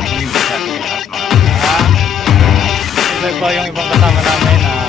Hindi sa ating lahat mga ito po yung ibang kasama namin na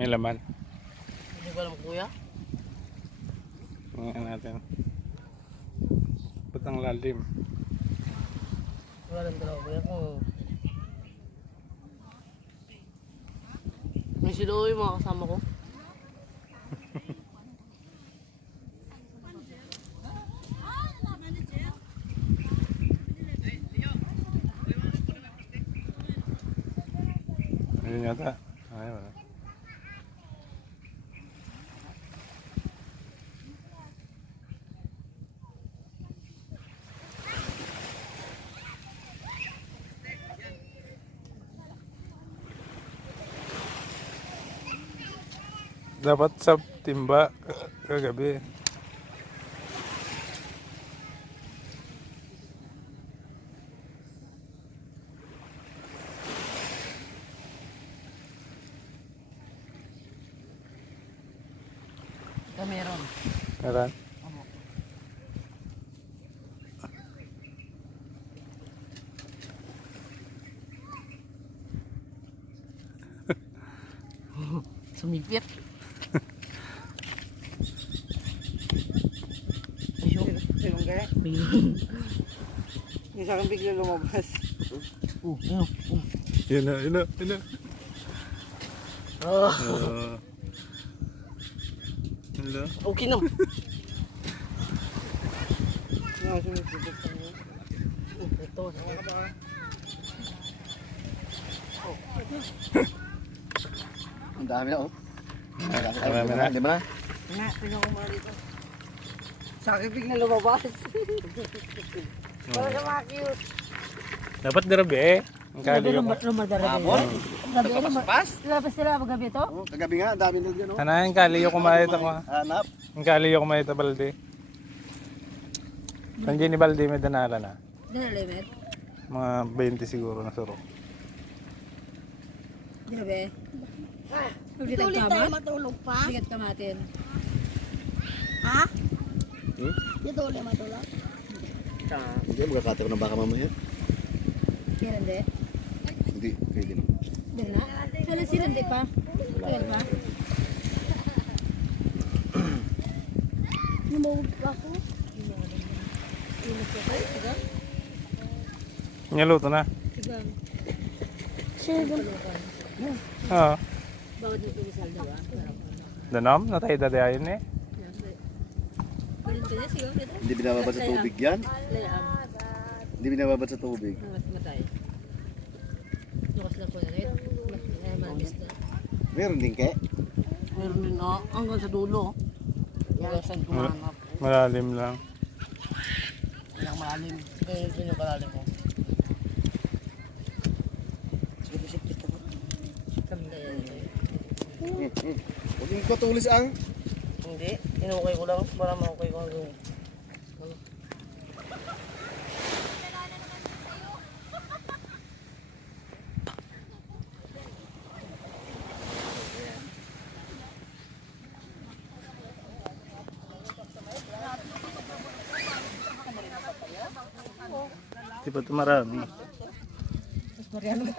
may laman. Hindi ko alam kuya. Tingnan natin. Ba't ang lalim? Wala lang talaga kuya kung may silo yung mga kasama ko. Ayun yata. Ay, wala. Dapat sa timba kagabi. Ito meron. Meron? Amo. Sumipit. Silong kaya? Yung sa akin bigla lumabas. Ayun. Yun na, yun na, yun na. Ah, Hello? okay na. Nakasumipit pa niya. Ito. Ang dami na oh. Marami na. Di ba na? Nga, tingnan ko mga dito. Sa akin bigla lumabas. Para ka mga cute. Dapat darabi eh. Ang kali yung... Hapon? Labas sila magabi to? Oh, kagabi nga, ang dami na dyan oh. Sana yung kali yung kumayat ako. Hanap. Ang kali yung kumayat na balde. Nandiyan ni balde may danala na. Dala limit. Mga 20 siguro na surok. Grabe. Pagkitag Tuloy kama? tayo matulog pa? Pagkat kamatin. Ha? Hmm? Dito ulit matulog? Hindi, magkakatira ng baka mamaya. Kaya hindi. Hindi, pwede na. Hindi na. Kala sila hindi pa. Kaya pa. Lumawag ako? Nyaluto na. Sigang. Sige. Oo. Bawat nito ni Salda ba? Danom? Natay dati ayun eh. Paling kanya sigang kita. Hindi binababad sa tubig yan. Layam. Hindi binababad sa tubig. Matay. Lukas lang po na rin. Mamis na. Meron din kaya. Meron din na hanggang sa dulo. Yan, saan kumanap. Malalim lang. Ilang malalim. Kaya yun yung kalalim mo. Huwag mong patulis ang. Hindi, inukay ko lang para maukay ko ang Di ba ito marami? Mariano.